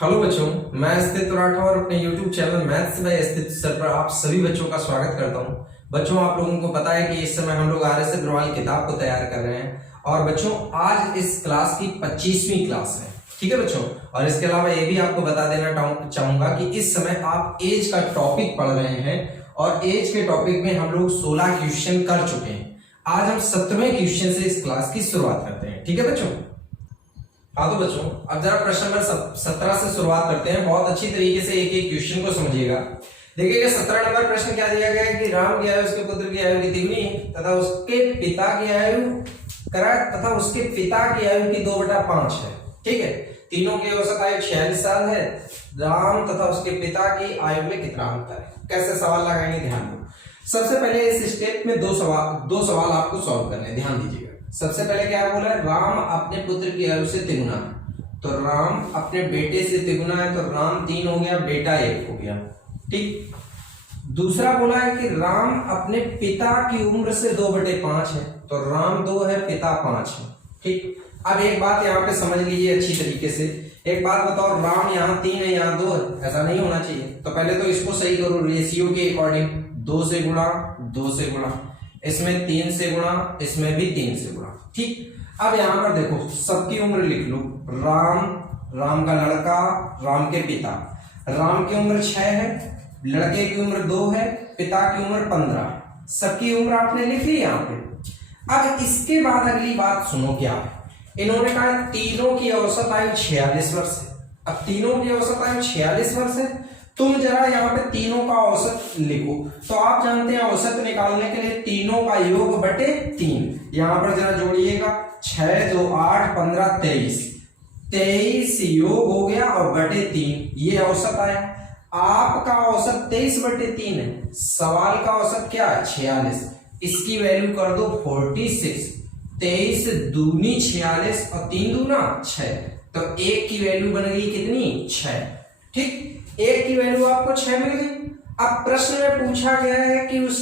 Hello बच्चों, मैं अस्तित्व राठौर अपने YouTube चैनल मैथ्स बाय अस्तित्व सर पर आप सभी बच्चों का स्वागत करता हूं। बच्चों, आप लोगों को पता है कि इस समय हम लोग आर एस अग्रवाल किताब को तैयार कर रहे हैं और बच्चों आज इस क्लास की 25वीं क्लास है। ठीक है बच्चों, और इसके अलावा ये भी आपको बता देना चाहूंगा कि इस समय आप एज का टॉपिक पढ़ रहे हैं और एज के टॉपिक में हम लोग 16 क्वेश्चन कर चुके हैं। आज हम 17वें क्वेश्चन से इस क्लास की शुरुआत करते हैं। ठीक है बच्चों, हाँ तो बच्चों अब जरा प्रश्न नंबर 17 से शुरुआत करते हैं। बहुत अच्छी तरीके से एक एक क्वेश्चन को समझिएगा। देखिएगा 17 नंबर प्रश्न क्या दिया गया है कि राम की आयु उसके पुत्र की आयु की तिगुनी तथा उसके पिता की आयु तथा उसके पिता की आयु की 2/5 है। ठीक है, तीनों की औसत आयु 46 साल है। राम तथा उसके पिता की आयु में कितना अंतर है? कैसे सवाल लगाएंगे, ध्यान दो। सबसे पहले इस स्टेप में दो सवाल आपको सॉल्व करने हैं, ध्यान दीजिएगा। सबसे पहले क्या बोला है, राम अपने पुत्र की आयु से तिगुना है, तो राम अपने बेटे से तिगुना है, तो राम 3 हो गया, बेटा 1 हो गया। ठीक, दूसरा बोला है कि राम अपने पिता की उम्र से 2/5 है, तो राम 2 है, पिता 5 है। ठीक, अब एक बात यहाँ पे समझ लीजिए अच्छी तरीके से। एक बात बताओ, राम यहाँ 3 है, यहाँ 2 है, ऐसा नहीं होना चाहिए। तो पहले तो इसको सही करो रेशियो के अकॉर्डिंग, 2 से गुणा, 2 से गुणा, इसमें 3 से गुणा, इसमें भी 3 से गुणा। ठीक, अब यहां पर देखो सबकी उम्र लिख लो। राम का लड़का, राम के पिता। राम की उम्र 6 है, लड़के की उम्र 2 है, पिता की उम्र 15 है। सबकी उम्र आपने लिख ली यहां पे। अब इसके बाद अगली बात सुनो, क्या है, इन्होंने कहा तीनों की औसत आयु 46 वर्ष है। अब तीनों की औसत आयु 46 वर्ष है, तुम जरा यहाँ पे तीनों का औसत लिखो। तो आप जानते हैं औसत निकालने के लिए तीनों का योग बटे 3। यहाँ पर जरा जोड़िएगा, 6 2 8 15 23 योग हो गया और बटे 3, ये औसत आया। आपका औसत 23/3 है, सवाल का औसत क्या है 46, इसकी वैल्यू कर दो 46। 23 दूनी 46 और 3 दूना 6, तो 1 की वैल्यू बन गई कितनी, 6। ठीक, 1 की वैल्यू आपको 6 मिल गई। अब प्रश्न में पूछा गया है कि उस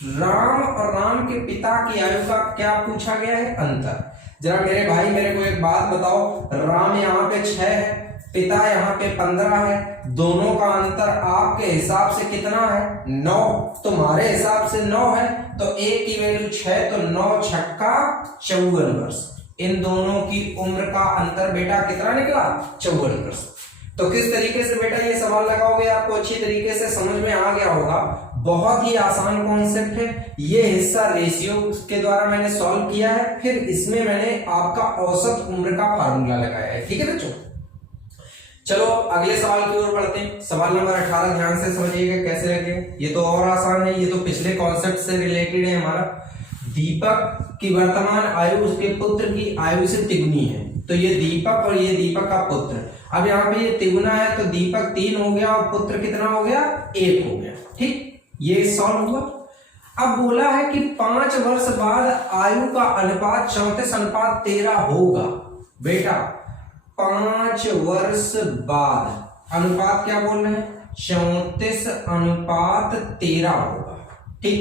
राम और राम के पिता की आयु का क्या पूछा गया है, अंतर। जरा मेरे भाई मेरे को एक बात बताओ, राम यहाँ पे 6 है, पिता यहाँ पे 15 है, दोनों का अंतर आपके हिसाब से कितना है, 9। तुम्हारे हिसाब से 9 है, तो 1 की वैल्यू 6, तो 9 छक्का 54 वर्ष। इन दोनों की उम्र का अंतर बेटा कितना निकला, 54 वर्ष। तो किस तरीके से बेटा ये सवाल लगाओगे, आपको अच्छी तरीके से समझ में आ गया होगा। बहुत ही आसान कॉन्सेप्ट है। ये हिस्सा रेशियो के द्वारा मैंने सॉल्व किया है, फिर इसमें मैंने आपका औसत उम्र का फार्मूला लगाया है। ठीक है बच्चों, चलो अगले सवाल की ओर बढ़ते हैं। सवाल नंबर 18 ध्यान से समझिएगा कैसे लगे। ये तो और आसान है, ये तो पिछले कॉन्सेप्ट से रिलेटेड है हमारा। दीपक की वर्तमान आयु उसके पुत्र की आयु से तिगुनी है, तो ये दीपक और ये दीपक का पुत्र। अब यहाँ पे ये तिगुना है, तो दीपक 3 हो गया और पुत्र कितना हो गया, 1 हो गया। ठीक, ये सॉल्व हुआ। अब बोला है कि 5 वर्ष बाद आयु का अनुपात 34:13 होगा। बेटा 5 वर्ष बाद अनुपात क्या बोल रहे हैं, 34:13 होगा। ठीक,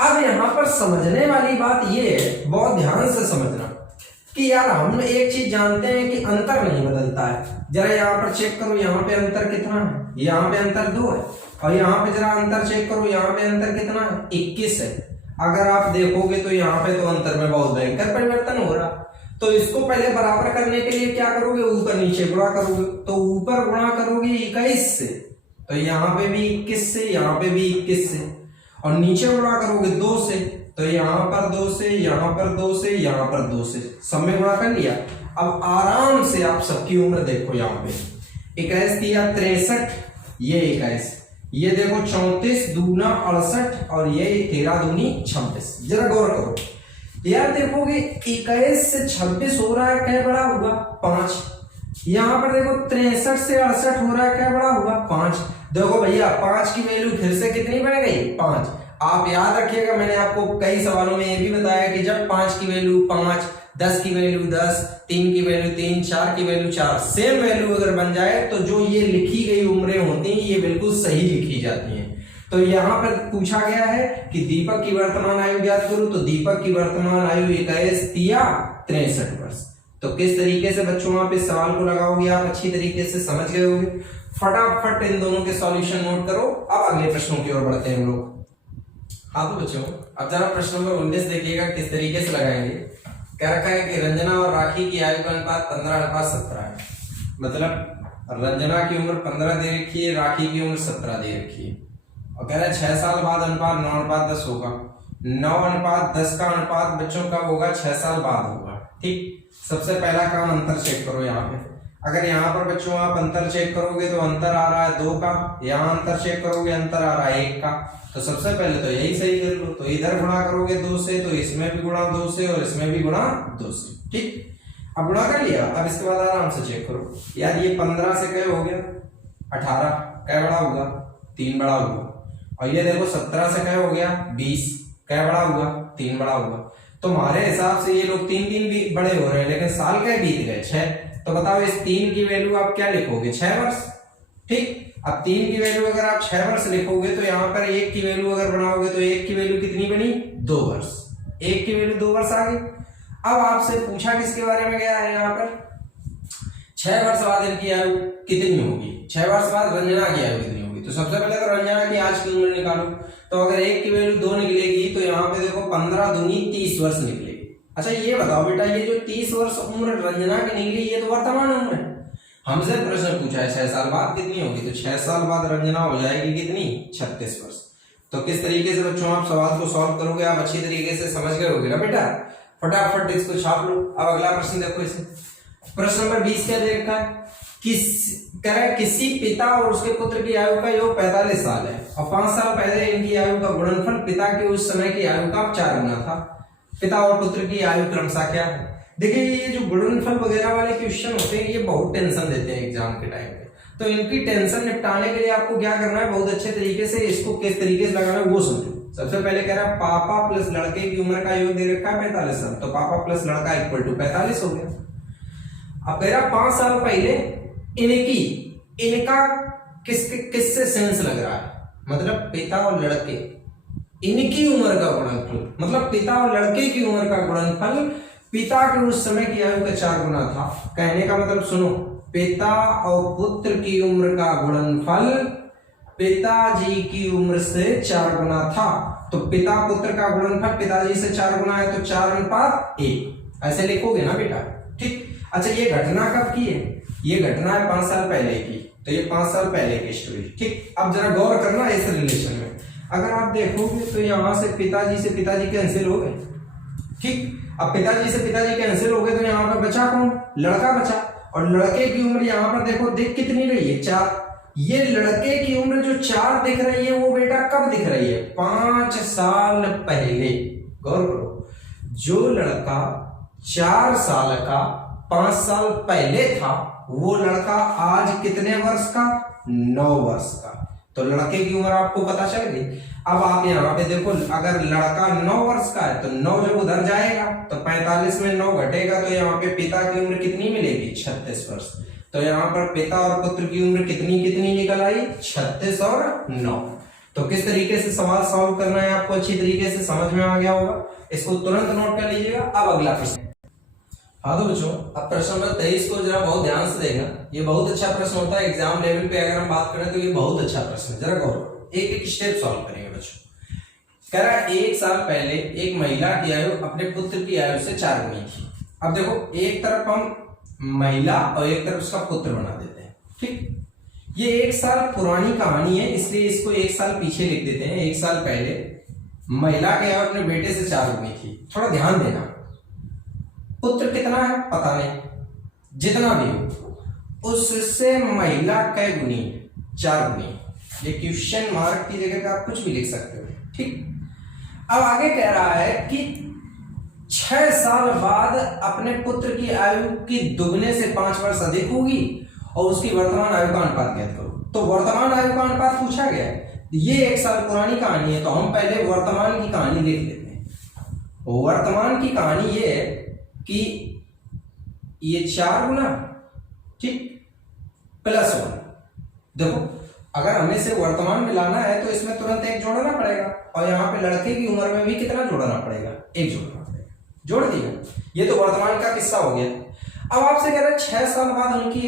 अब यहां पर समझने वाली बात ये है, बहुत ध्यान से समझना कि यार हम एक चीज जानते हैं कि अंतर नहीं बदलता है। जरा यहाँ पर चेक करो, यहाँ पे अंतर कितना है, यहाँ पे अंतर 2 है, और यहाँ पे जरा अंतर चेक करो, यहाँ पे अंतर कितना है, 21 है। अगर आप देखोगे तो यहाँ पे तो अंतर में बहुत भयंकर परिवर्तन हो रहा। तो इसको पहले बराबर करने के लिए क्या करोगे, ऊपर नीचे गुणा करोगे। तो ऊपर गुणा करोगे 21 से, तो यहाँ पे भी 21 से, यहाँ पे भी 21 से, और नीचे गुणा करोगे 2 से, तो यहाँ पर 2 से, यहाँ पर 2 से, यहाँ पर 2 से, सब में गुणा कर लिया। अब आराम से आप सबकी उम्र देखो, यहाँ पे 21 दिया 63, ये 21, ये देखो 34 दूना 68 और ये 13 दूनी 26। जरा गौर करो यार, देखोगे 21 से 26 हो रहा है, क्या बड़ा हुआ 5। यहाँ पर देखो 63 से 68 हो रहा है, क्या बड़ा हुआ 5। देखो भैया 5 की वैल्यू फिर से कितनी बन गई, 5। आप याद रखिएगा, मैंने आपको कई सवालों में ये भी बताया कि जब 5 की वैल्यू 5, 10 की वैल्यू 10, 3 की वैल्यू 3, 4 की वैल्यू 4, सेम वैल्यू अगर बन जाए तो जो ये लिखी गई उम्रें होती हैं ये बिल्कुल सही लिखी जाती हैं। तो यहाँ पर पूछा गया है कि दीपक की वर्तमान आयु ज्ञात करो, तो दीपक की वर्तमान आयु 21 या 63 वर्ष। तो किस तरीके से बच्चों आप इस सवाल को लगाओगे, आप अच्छी तरीके से समझ गए होंगे। फटाफट इन दोनों के सॉल्यूशन नोट करो। अब अगले प्रश्नों की ओर बढ़ते हैं हम लोग। हाँ तो बच्चों अब जरा प्रश्न नंबर 19 देखिएगा किस तरीके से लगाएंगे। कह रखा है कि रंजना और राखी की आयु का अनुपात 15:17 है। मतलब रंजना की उम्र 15 दे रखी है, राखी की उम्र 17 दे रखी है, और कह रहा है 6 साल बाद अनुपात 9:10 होगा। 9:10 का अनुपात बच्चों कब होगा, 6 साल बाद होगा। ठीक, सबसे पहला काम अंतर चेक करो। यहाँ पे अगर यहाँ पर बच्चों आप अंतर चेक करोगे तो अंतर आ रहा है 2 का, यहाँ अंतर चेक करोगे अंतर आ रहा है 1 का। तो सबसे पहले तो यही सही कर लो, तो इधर गुणा करोगे 2 से, तो इसमें भी गुणा 2 से और इसमें भी गुणा 2 से। ठीक, अब गुणा कर लिया। अब इसके बाद आराम से चेक करो यार, ये 15 से क्या हो गया 18, क्या बड़ा होगा 3 बड़ा होगा। और ये देखो 17 से क्या हो गया 20, क्या बड़ा होगा 3 बड़ा होगा। तो हमारे हिसाब से ये लोग 3 भी बड़े हो रहे हैं, लेकिन साल क्या बीत गए 6। तो बताओ इस 3 की वैल्यू आप क्या लिखोगे, 6 वर्ष। ठीक, अब 3 की वैल्यू अगर आप 6 वर्ष लिखोगे तो यहाँ पर 1 की वैल्यू अगर बनाओगे तो 1 की वैल्यू कितनी बनी 2 वर्ष। 1 की वैल्यू 2 वर्ष आ गई। अब आपसे पूछा किसके बारे में गया है, यहाँ पर 6 वर्ष बाद इनकी आयु कितनी होगी, 6 वर्ष बाद रंजना की आयु कितनी होगी। तो सबसे पहले अगर रंजना की आज की उम्र निकालो, तो अगर 1 की वैल्यू 2 निकलेगी तो यहाँ पे देखो 15 दूनी 30 वर्ष निकलेगी। अच्छा ये बताओ बेटा, ये जो 30 वर्ष उम्र रंजना की निकली ये तो वर्तमान उम्र है। हमसे प्रश्न पूछा है 6 साल बाद कितनी होगी, तो 6 साल बाद रंजना हो जाएगी कितनी 36 वर्ष। तो किस तरीके से बच्चों आप सवाल को सॉल्व करोगे, आप अच्छी तरीके से समझ गए होगे ना बेटा। फटाफट इसको छाप लो। अब अगला प्रश्न देखो इसे, प्रश्न नंबर 20 क्या दे रखा है, किसी पिता और उसके पुत्र की आयु का योग 45 साल है और 5 साल पहले इनकी आयु का गुणनफल पिता की उस समय की आयु का 4 गुना था। पिता और पुत्र की आयु क्रमशः क्या है। देखिए ये जो गुणनफल वगैरह वाले क्वेश्चन होते हैं ये बहुत टेंशन देते हैं एग्जाम के टाइम पे। तो इनकी टेंशन निपटाने के लिए आपको क्या करना है, बहुत अच्छे तरीके से इसको किस तरीके से लगाना है वो समझो। सबसे पहले कह रहा है पापा प्लस लड़के की उम्र का योग दे रखा है 45 साल, तो पापा प्लस लड़का इक्वल टू 45 हो गया। अब कह रहा 5 साल पहले इनका किससे सेंस लग रहा है, मतलब पिता और लड़के इनकी उम्र का गुणनफल, मतलब पिता और लड़के की उम्र का गुणनफल पिता के उस समय की आयु का 4 गुना था। कहने का मतलब सुनो, पिता और पुत्र की उम्र का गुणनफल पिताजी की उम्र से 4 गुना था। तो पिता पुत्र का गुणनफल पिताजी से 4 गुना है, तो 4:1 ऐसे लिखोगे ना बेटा। ठीक, अच्छा ये घटना कब की है, ये घटना है 5 साल पहले की, तो ये 5 साल पहले की स्टोरी। ठीक, अब जरा गौर करना इस रिलेशन में। अगर आप देखोगे तो यहां से पिताजी कैंसिल हो गए। ठीक, अब पिताजी से पिताजी कैंसिल हो गए तो यहाँ पर बचा कौन, लड़का बचा। और लड़के की उम्र यहाँ पर देखो दिख कितनी रही है 4। ये लड़के की उम्र जो 4 दिख रही है वो बेटा कब दिख रही है, 5 साल पहले। गौर करो, जो लड़का 4 साल का 5 साल पहले था वो लड़का आज कितने वर्ष का, 9 वर्ष का। तो लड़के की उम्र आपको पता चल गई। अब आप यहाँ पे देखो, अगर लड़का 9 वर्ष का है तो 9 जब उधर जाएगा तो 45 में 9 घटेगा, तो यहाँ पे पिता की उम्र कितनी मिलेगी, 36 वर्ष। तो यहाँ पर पिता और पुत्र की उम्र कितनी निकल आई, 36 और 9। तो किस तरीके से सवाल सॉल्व करना है आपको अच्छी तरीके से समझ में आ गया होगा। इसको तुरंत नोट कर लीजिएगा। अब अगला प्रश्न। हाँ तो बच्चों अब प्रश्न नंबर 23 को जरा बहुत ध्यान से देखना, ये बहुत अच्छा प्रश्न होता है एग्जाम लेवल पे। अगर हम बात करें तो ये बहुत अच्छा प्रश्न है, जरा गौर एक एक स्टेप सॉल्व करेंगे बच्चों। कह रहा है 1 साल पहले एक महिला की आयु अपने पुत्र की आयु से 4 गुनी थी। अब देखो एक तरफ हम महिला और एक तरफ उसका पुत्र बना देते हैं। ठीक, ये 1 साल पुरानी कहानी है इसलिए इसको 1 साल पीछे लिख देते हैं। 1 साल पहले महिला की आयु अपने बेटे से 4 गुनी थी। थोड़ा ध्यान देना, पुत्र कितना है पता नहीं, जितना भी हो उससे महिला कै गुनी है, 4 गुनी। ये क्वेश्चन मार्क की जगह पे आप कुछ भी लिख सकते हो। ठीक, अब आगे कह रहा है कि 6 साल बाद अपने पुत्र की आयु की दुगने से 5 वर्ष अधिक होगी और उसकी वर्तमान आयु का अनुपात ज्ञात करो। तो वर्तमान आयु का अनुपात पूछा गया है। ये 1 साल पुरानी कहानी है तो हम पहले वर्तमान की कहानी लिख लेते हैं। वर्तमान की कहानी ये है कि ये 4 गुना, ठीक, प्लस 1। देखो अगर हमें से वर्तमान में लाना है तो इसमें तुरंत 1 जोड़ना पड़ेगा और यहाँ पे लड़के की उम्र में भी कितना जोड़ना पड़ेगा, 1 जोड़ना पड़ेगा। जोड़ दिया, ये तो वर्तमान का किस्सा हो गया। अब आपसे कह रहा है 6 साल बाद उनकी,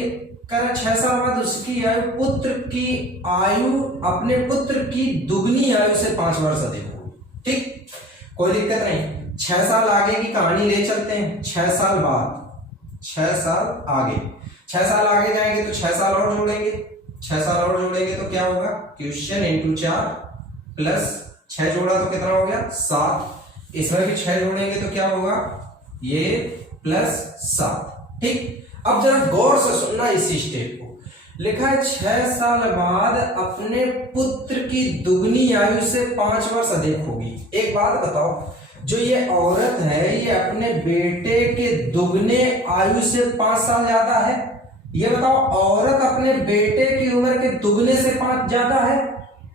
कह रहा है 6 साल बाद उसकी आयु पुत्र की आयु अपने पुत्र की दुगनी आयु से 5 वर्ष अधिक होगी। ठीक, कोई दिक्कत नहीं। 6 साल आगे की कहानी ले चलते हैं। 6 साल बाद, 6 साल आगे, 6 साल आगे जाएंगे तो 6 साल और जोड़ेंगे, 6 साल और जोड़ेंगे तो क्या होगा, क्वेश्चन इंटू 4 प्लस 6 जोड़ा तो कितना हो गया 7, इसमें भी 6 जोड़ेंगे तो क्या होगा ये प्लस 7। ठीक, अब जरा गौर से सुनना इस स्टेप को। लिखा है 6 साल बाद अपने पुत्र की दुगनी आयु से 5 वर्ष अधिक होगी। एक बात बताओ, जो ये औरत है ये अपने बेटे के दुगने आयु से 5 साल ज्यादा है। ये बताओ, औरत अपने बेटे की उम्र के दुगने से 5 ज्यादा है।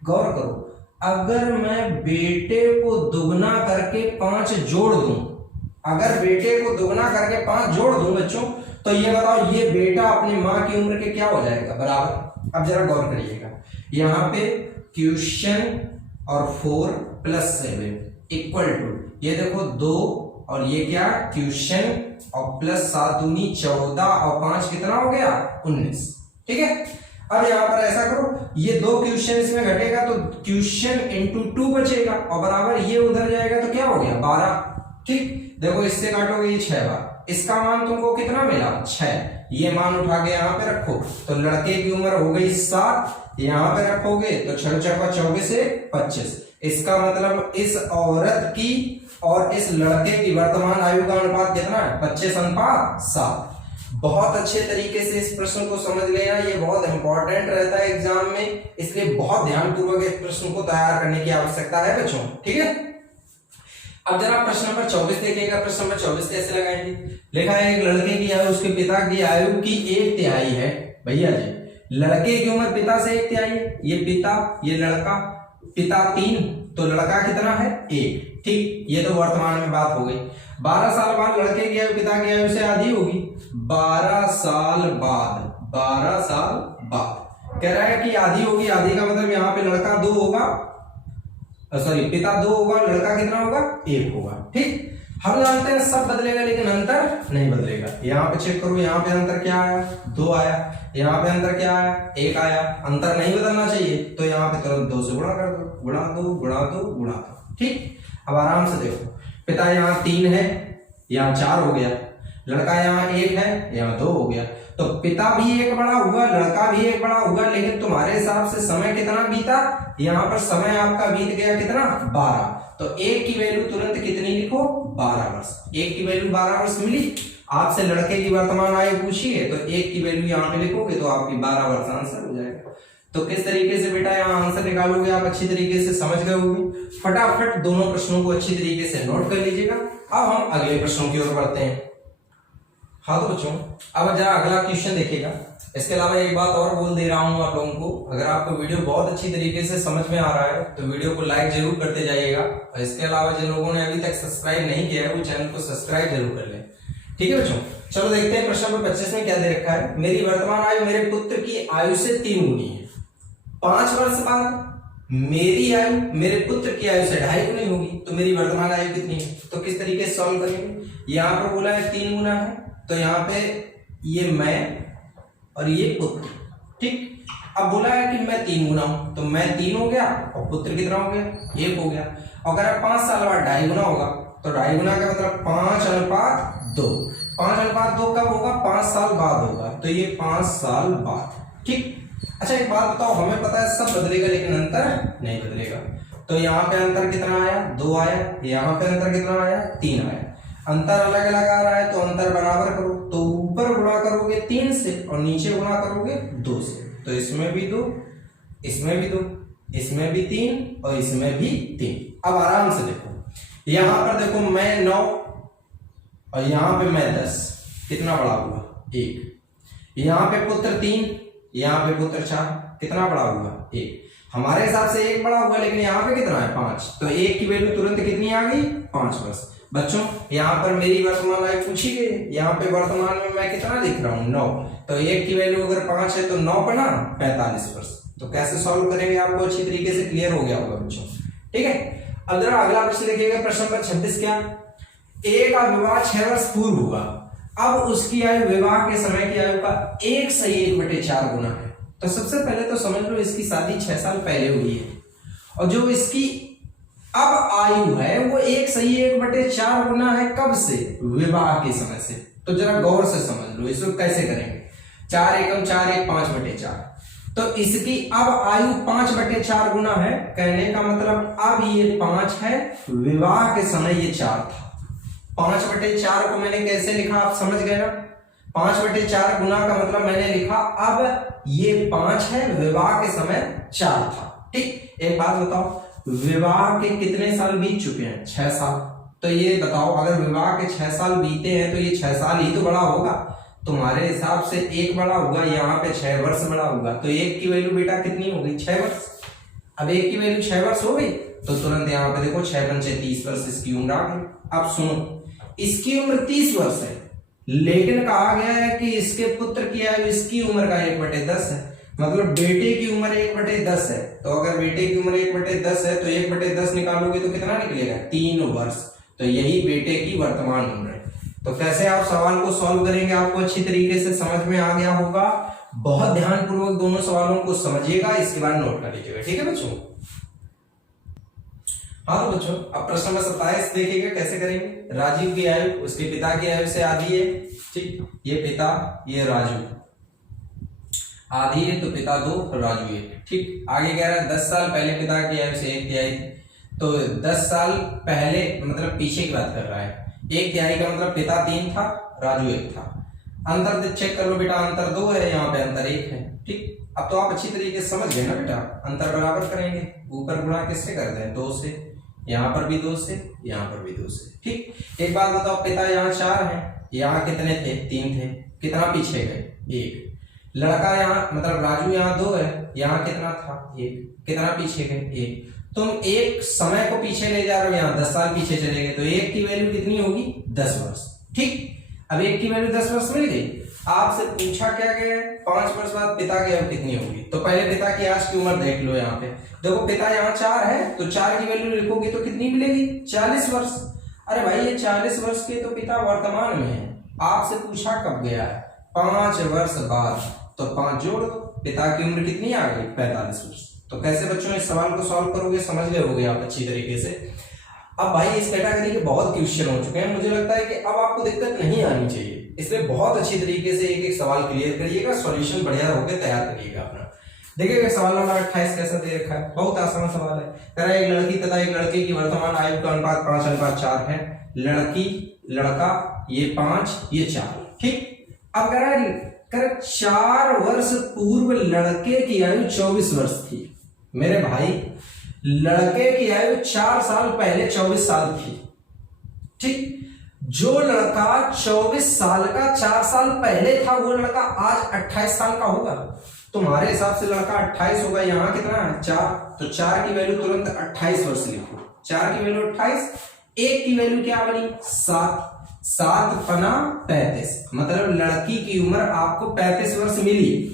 गौर करो, अगर मैं बेटे को दुगना करके 5 जोड़ दूं, अगर बेटे को दुगना करके 5 जोड़ दूं बच्चों, तो ये बताओ ये बेटा अपनी मां की उम्र के क्या हो जाएगा, बराबर। अब जरा गौर करिएगा, यहां पे क्वेश्चन और 4 प्लस 7 इक्वल टू, ये देखो 2 और ये क्या क्वेश्चन और प्लस 7 दूनी 14 और 5 कितना हो गया 19। ठीक है, अब यहां पर ऐसा करो, ये 2 क्वेश्चन इसमें घटेगा तो क्वेश्चन इंटू 2 बचेगा और बराबर ये उधर जाएगा तो क्या हो गया 12। ठीक, देखो इससे काटोगे ये 6 बार, इसका मान तुमको कितना मिला 6, ये मान उठा के यहाँ पे रखो तो लड़के की उम्र हो गई 7, यहाँ पे रखोगे तो 6 चौका 24 से 25। इसका मतलब इस औरत की और इस लड़के की वर्तमान आयु का अनुपात कितना है 25:7। बहुत अच्छे तरीके से इस प्रश्न को समझ लेना, ये बहुत इंपॉर्टेंट रहता है एग्जाम में, इसलिए बहुत ध्यानपूर्वक इस प्रश्न को तैयार करने की आवश्यकता है बच्चों। ठीक है, अब जरा प्रश्न नंबर 24 देखिएगा। प्रश्न नंबर 24 कैसे लगाएंगे। लिखा है एक लड़के की आयु उसके पिता की आयु की 1/3 है। भैया जी, लड़के की उम्र पिता से 1/3 है, ये पिता ये लड़का, पिता 3 तो लड़का कितना है 1। ठीक, ये तो वर्तमान में बात हो गई। 12 साल बाद लड़के की आयु पिता की आयु से आधी होगी। 12 साल बाद, 12 साल बाद कह रहा है कि आधी होगी। आधी का मतलब यहाँ पे लड़का 2 होगा, सॉरी पिता 2 होगा, लड़का कितना होगा 1 होगा। ठीक, हम जानते हैं सब बदलेगा लेकिन अंतर नहीं बदलेगा। यहाँ पे चेक करो, यहाँ पे अंतर क्या आया 2 आया, यहाँ पे अंतर क्या आया 1 आया, अंतर नहीं बदलना चाहिए तो यहाँ पे तुरंत 2 से गुणा कर दो, गुणा 2 गुणा 2 गुणा 2। ठीक, अब आराम से देखो, पिता यहाँ 3 है, यहाँ 4 हो गया, लड़का यहाँ 1 है, यहाँ 2 हो गया, तो पिता भी 1 बड़ा हुआ, लड़का भी 1 बड़ा हुआ, लेकिन तुम्हारे हिसाब से समय कितना बीता, यहाँ पर समय आपका बीत गया कितना 12, तो 1 की वैल्यू तुरंत कितनी लिखो 12 वर्ष। 1 की वैल्यू 12 वर्ष मिली। आपसे लड़के की वर्तमान आयु पूछी है तो 1 की वैल्यू यहाँ पे लिखोगे तो आपकी 12 वर्ष आंसर हो जाएगा। तो किस तरीके से बेटा यहाँ आंसर निकालोगे आप अच्छी तरीके से समझ गए होंगे। फटाफट दोनों प्रश्नों को अच्छी तरीके से नोट कर लीजिएगा। अब हम अगले प्रश्नों की ओर बढ़ते हैं। हाँ तो बच्चों, अब जरा अगला क्वेश्चन देखिएगा। इसके अलावा एक बात और बोल दे रहा हूं आप लोगों को, अगर आपको वीडियो बहुत अच्छी तरीके से समझ में आ रहा है तो वीडियो को लाइक जरूर करते जाइएगा, और इसके अलावा जिन लोगों ने अभी तक सब्सक्राइब नहीं किया है वो चैनल को सब्सक्राइब जरूर कर लें। ठीक है बच्चों, चलो देखते हैं प्रश्न नंबर 25 में क्या दे रखा है। मेरी वर्तमान आयु मेरे पुत्र की आयु से 3 गुनी है। 5 वर्ष बाद मेरी आयु मेरे पुत्र की आयु से 2.5 गुनी होगी, तो मेरी वर्तमान आयु कितनी है। तो किस तरीके से सॉल्व करेंगे। यहाँ पर बोला है 3 गुना है, तो यहाँ पे ये मैं और ये पुत्र। ठीक, अब बोला है कि मैं 3 गुना हूं, तो मैं 3 हो गया और पुत्र कितना हो गया 1 हो गया। अगर 5 साल बाद 2.5 गुना होगा तो 2.5 गुना का मतलब 5:2। 5:2 कब होगा 5 साल बाद होगा, तो ये 5 साल बाद। ठीक, अच्छा एक बात बताओ, हमें पता है सब बदलेगा लेकिन अंतर नहीं बदलेगा। तो यहाँ पे अंतर कितना आया 2 आया, यहाँ पे अंतर कितना आया 3 आया। अंतर अलग अलग आ रहा है तो अंतर बराबर करो, तो ऊपर गुणा करोगे 3 से और नीचे गुणा करोगे 2 से, तो इसमें भी 2, इसमें भी 2, इसमें भी 3 और इसमें भी 3। अब आराम से देखो, यहां पर देखो मैं 9 और यहां पे मैं 10, कितना बड़ा हुआ 1। यहां पे पुत्र 3, यहां पे पुत्र 4, कितना बड़ा हुआ 1। हमारे हिसाब से 1 बड़ा हुआ लेकिन यहाँ पे कितना है 5, तो 1 की वैल्यू तुरंत कितनी आ गई 5 वर्ष। बच्चों यहाँ पर मेरी वर्तमान आयु पूछी गई है, यहाँ पे वर्तमान में मैं कितना लिख रहा हूँ 9, तो 1 की वैल्यू अगर 5 है तो 9 बना 45 वर्ष। तो कैसे सॉल्व करेंगे आपको अच्छी तरीके से क्लियर हो गया होगा बच्चों। ठीक है, अब जरा अगला प्रश्न देखिएगा। प्रश्न नंबर 26 क्या, एक का विवाह 6 वर्ष पूर्व हुआ। अब उसकी आयु विवाह के समय की आयु का 1/4 गुना है। तो सबसे पहले तो समझ लो इसकी शादी 6 साल पहले हुई है और जो इसकी अब आयु है वो 1/4 गुना है। कब से? विवाह के समय से। तो जरा गौर से समझ लो इसको कैसे करेंगे। 4 एकम 4 1 5/4। तो इसकी अब आयु 5/4 गुना है। कहने का मतलब अब ये 5 है, विवाह के समय ये 4 था। 5/4 को मैंने कैसे लिखा आप समझ गए ना। 5/4 गुना का मतलब मैंने लिखा अब ये 5 है, विवाह के समय 4 था। ठीक, एक बात बताओ, विवाह के कितने साल बीत चुके हैं? 6 साल। तो ये बताओ अगर विवाह के 6 साल बीते हैं तो ये 6 साल ही तो बड़ा होगा। तुम्हारे हिसाब से 1 बड़ा होगा, यहाँ पे 6 वर्ष बड़ा होगा। तो 1 की वैल्यू बेटा कितनी हो गई? 6 वर्ष। अब 1 की वैल्यू 6 वर्ष हो गई तो तुरंत यहाँ पे देखो 6 पंचे 30 वर्ष इसकी उम्र आ गई। अब सुनो, इसकी उम्र 30 वर्ष है, लेकिन कहा गया है कि इसके पुत्र की आयु इसकी उम्र का 1/10 है। मतलब बेटे की उम्र 1/10 है। तो अगर बेटे की उम्र 1/10 है तो 1/10 निकालोगे तो कितना निकलेगा? 3 वर्ष। तो यही बेटे की वर्तमान उम्र है। तो कैसे आप सवाल को सॉल्व करेंगे आपको अच्छी तरीके से समझ में आ गया होगा। बहुत ध्यानपूर्वक दोनों सवालों को समझिएगा, इसके बाद नोट कर लीजिएगा। ठीक है बच्चों? हाँ तो बच्चों अब प्रश्न नंबर 27 देखिएगा कैसे करेंगे। राजीव की आयु उसके पिता की आयु से आधी है। ठीक, ये पिता ये राजू, आधी है तो पिता 2 राजू 1। ठीक, आगे कह रहा है 10 साल पहले पिता की आयु से 1/3 थी। तो 10 साल पहले मतलब पीछे की बात कर रहा है। 1/3 का मतलब पिता 3 था, राजू 1 था। अंतर चेक कर लो बेटा, अंतर 2 है, यहाँ पे अंतर 1 है। ठीक, अब तो आप अच्छी तरीके से समझ गए ना बेटा। अंतर बराबर करेंगे, ऊपर गुणा किससे करते हैं? 2 से। यहाँ पर भी 2 से, यहाँ पर भी 2 से। ठीक, एक बात बताओ, पिता यहाँ 4 है, यहाँ कितने थे? 3 थे। कितना पीछे गए? 1। लड़का यहाँ मतलब राजू यहाँ 2 है, यहाँ कितना था? 1। कितना पीछे गए? 1। तुम एक समय को पीछे ले जा रहे हो, यहाँ 10 साल पीछे चले गए तो 1 की वैल्यू कितनी होगी? 10 वर्ष। ठीक, अब 1 की वैल्यू 10 वर्ष मिल गई। आपसे पूछा क्या गया? 5 वर्ष बाद पिता की आयु कितनी होगी? तो पहले पिता की आज की उम्र देख लो। यहाँ पे देखो पिता यहाँ 4 है तो 4 की वैल्यू लिखोगे तो कितनी मिलेगी? 40 वर्ष। अरे भाई ये 40 वर्ष के तो पिता वर्तमान में है। आपसे पूछा कब गया है? 5 वर्ष बाद। तो 5 जोड़ दो, पिता की उम्र कितनी आ गई? 45 वर्ष। तो कैसे बच्चों इस सवाल को सॉल्व करोगे? समझ गए होगे आप अच्छी तरीके से। अब भाई इस कैटेगरी के बहुत क्वेश्चन हो चुके हैं, मुझे लगता है कि अब आपको दिक्कत नहीं आनी चाहिए। इसलिए बहुत अच्छी तरीके से एक एक सवाल क्लियर करिएगा, सॉल्यूशन बढ़िया होकर तैयार करिएगा अपना। देखिएगा सवाल नंबर 28 कैसा दे रखा है, बहुत आसान सवाल है। कह रहा है एक लड़की तथा एक लड़के की वर्तमान आयु का अनुपात 5:4 है। लड़की लड़का ये 5 ये 4। ठीक, अब कह रहा है 4 वर्ष पूर्व लड़के की आयु 24 वर्ष थी। मेरे भाई लड़के की आयु 4 साल पहले 24 साल थी। ठीक, जो लड़का 24 साल का 4 साल पहले था वो लड़का आज 28 साल का होगा। तुम्हारे हिसाब से लड़का 28 होगा, यहाँ कितना है? 4। तो 4 की वैल्यू तुरंत 28 वर्ष लिखो। 4 की वैल्यू 28, 1 की वैल्यू क्या बनी? 7। 7 पना 35, मतलब लड़की की उम्र आपको 35 वर्ष मिली।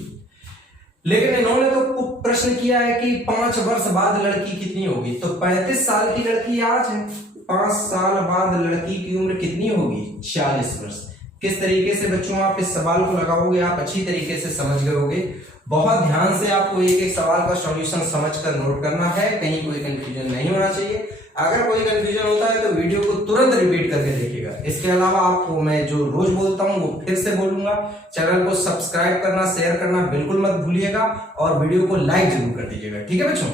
लेकिन इन्होंने तो प्रश्न किया है कि 5 वर्ष बाद लड़की कितनी होगी। तो 35 साल की लड़की आज है, 5 साल बाद लड़की की उम्र कितनी होगी? 40 वर्ष। किस तरीके से बच्चों आप इस सवाल को लगाओगे आप अच्छी तरीके से समझ गए होगे। बहुत ध्यान से आपको एक एक सवाल का सॉल्यूशन समझकर नोट करना है, कहीं कोई कंफ्यूजन नहीं होना चाहिए। अगर कोई कंफ्यूजन होता है तो वीडियो को तुरंत रिपीट करके देखिएगा। इसके अलावा आपको मैं जो रोज बोलता हूं वो फिर से बोलूंगा। चैनल को सब्सक्राइब करना, शेयर करना बिल्कुल मत भूलिएगा और वीडियो को लाइक जरूर कर दीजिएगा। ठीक है बच्चों।